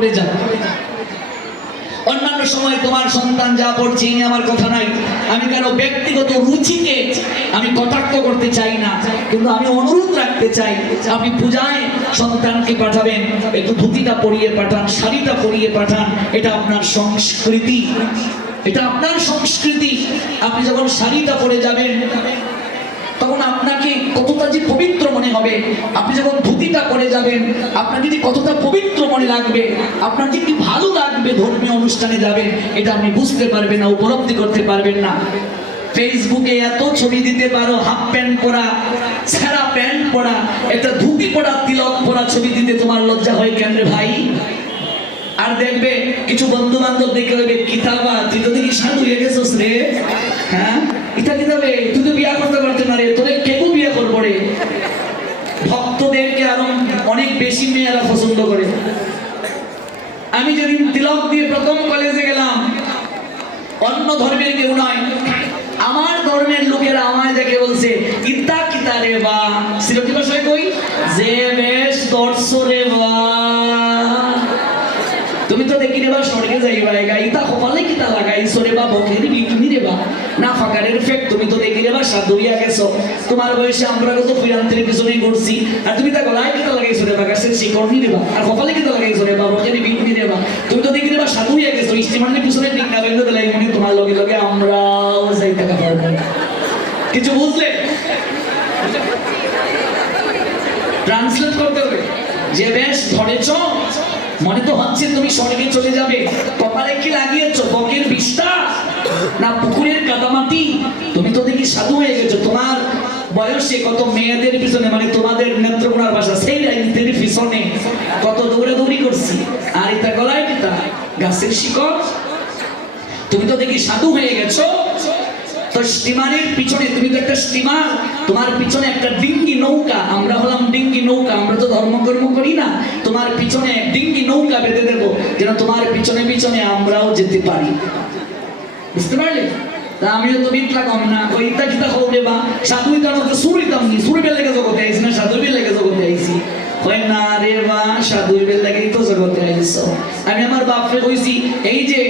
পড়ে যাও অন্যান্য সময় তোমার সন্তান যা পড়ছে এই আমার কথা নাই। আমি কারও ব্যক্তিগত রুচিকে আমি কটাক্ষ করতে চাই না, কিন্তু আমি অনুরোধ রাখতে চাই, আপনি পূজায় সন্তানকে পাঠাবেন, একটু ধুতিটা পরিয়ে পাঠান, শাড়িটা পরিয়ে পাঠান, এটা আপনার সংস্কৃতি। এটা আপনার সংস্কৃতি। আপনি যখন শাড়িটা পরে যাবেন তখন আপনাকে কতটা যে পবিত্র মনে হবে। আপনি যখন ধুতিটা পরে যাবেন আপনাকে যে কতটা পবিত্র মনে লাগবে, আপনার যে কি ভালো লাগবে ধর্মীয় অনুষ্ঠানে যাবেন, এটা আপনি বুঝতে পারবেন না, উপলব্ধি করতে পারবেন না। ফেসবুকে এত ছবি দিতে পারো, হাফ প্যান্ট পরা ছেঁড়া প্যান্ট পরা, একটা ধুতি পরা, তিলক পরা ছবি দিতে তোমার লজ্জা হয় কেন রে ভাই? আর দেখবে, কিছু বন্ধু বান্ধব দেখে দেবে কিতাবা, তুই তো দেখি সাধু হয়ে রে। হ্যাঁ? তুই তো বিয়া করতে পারতে না রে কেউ বিয়ে করব রে। ভক্তদেরকে আরও অনেক বেশি মেয়েরা পছন্দ করে। আমি যেদিন তিলক দিয়ে প্রথম কলেজে গেলাম, অন্য ধর্মের কেউ নয় আমার ধর্মের লোকেরা আমায় দেখে বলছে, ইতা কিতা রে বা? সিলেটি ভাষায় কই? যে বেশ দর্শ রে বা তুমি তো দেখি রেবা স্বর্গে যাইবা এগা কপালে কিতা লাগাইছো রে বা বকের বিটুনি রে বা না ফাকারের ফেক, তুমি তো দেখি রেবা সাধুইয়া গেছো। তোমার বয়সে আমরা কত ফিরান্তের পিছনে ঘুরছি। আর তুমি তা গলায় কিতা লাগাইছো রে বা গাছের শিকড়নি রে বা আর কপালে কিতা লাগাইছো রে বা বকের বিটুনি রে বা তুমি তো দেখি রেবা সাধুইয়া গেছো। ইস্টিমানের পিছনে ঠিক না দিলাই মনে তোমার লগে লগে আমরাও যাই টাকা পারব। কিছু বুঝলে? ট্রান্সলেট করতে হবে। যে বেশ ধরেছ মনে তো হচ্ছে তুমি স্বর্গে চলে যাবে। কপালে কি লাগিয়েছো? বকের বিষ্ঠা? না পুকুরের কাদামাটি? তুমি তো দেখি সাধু হয়ে গেছো। তোমার বয়সে কত মেয়েদের পিছনে মানে তোমাদের নেত্রকোনার ভাষা সেই রাইতের পিছনে কত দৌড়াদৌড়ি করছি। আর এটা গলায় গাছের শিকড়? তুমি তো দেখি সাধু হয়ে গেছো। স্টিমারের পিছনে, তুমি তো একটা স্টিমার, তোমার পিছনে একটা ডিঙ্গি নৌকা, আমরা হলাম ডিঙ্গি নৌকা, আমরা তো ধর্মকর্ম করি না, তোমার পিছনে ডিঙ্গি নৌকা বেঁধে দেবো, যেন তোমার পিছনে পিছনে আমরাও যেতে পারি। বুঝতে পারলে? আমিও তো মিথ্যা কম না ওই ইতা কিতা হবে বা সাধু সাধুই বেল লেগেই তো জগতে আইসো আমি আমার বাপরে কইছি, এই যে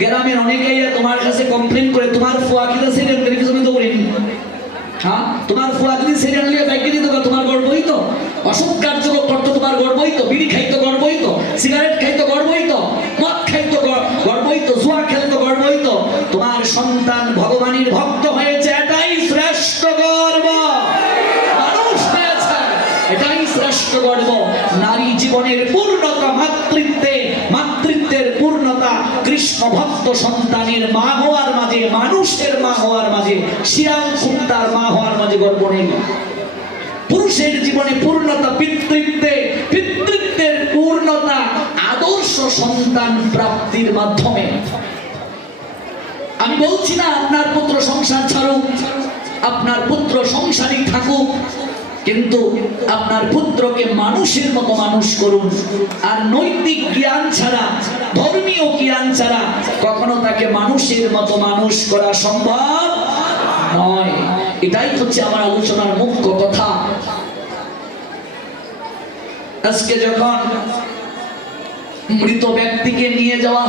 গ্রামের অনেকেই তোমার কাছে কমপ্লেন করে, তোমার ফুয়া কিতা সিরিয়াল করে পিছনে দৌড়েনি। হ্যাঁ? তোমার ফুয়া যদি সিরিয়াল নিয়ে ব্যাগে দিত তোমার গর্বই তো। অসৎ কার্য করতো তোমার গর্বই তো। বিড়ি খাইতো গর্বই তো। সিগারেট খাইতো গর্বই তো। মদ খাইতো গর্বই তো। জুয়া খেলতো গর্বই তো। তোমার সন্তান ভগবানের ভক্ত হয়েছে, এটাই শ্রেষ্ঠ গর্ব। মানুষ হয়েছে, এটাই শ্রেষ্ঠ গর্ব। নারী জীবনের পূর্ণতা কৃষ্ণ ভক্ত সন্তানের মা হওয়ার মাঝে, মানুষের মা হওয়ার মাঝে, শিয়াল কুত্তার মা হওয়ার মাঝে গর্ব নেই। পুরুষের জীবনে পূর্ণতা পিতৃত্বে, পিতৃত্বের পূর্ণতা আদর্শ সন্তান প্রাপ্তির মাধ্যমে। আমি বলছি না, আপনার পুত্র সংসার ছাড়ুক, আপনার পুত্র সংসারই থাকুক কিন্তু আপনার পুত্রকে মানুষের মতো মানুষ করুন। আর নৈতিক জ্ঞান ছাড়া, ধর্মীয় জ্ঞান ছাড়া কখনো তাকে মানুষের মতো মানুষ করা সম্ভব নয়। এটাই হচ্ছে আমার আলোচনার মুখ্য কথা। আজকে যখন মৃত ব্যক্তিকে নিয়ে যাওয়া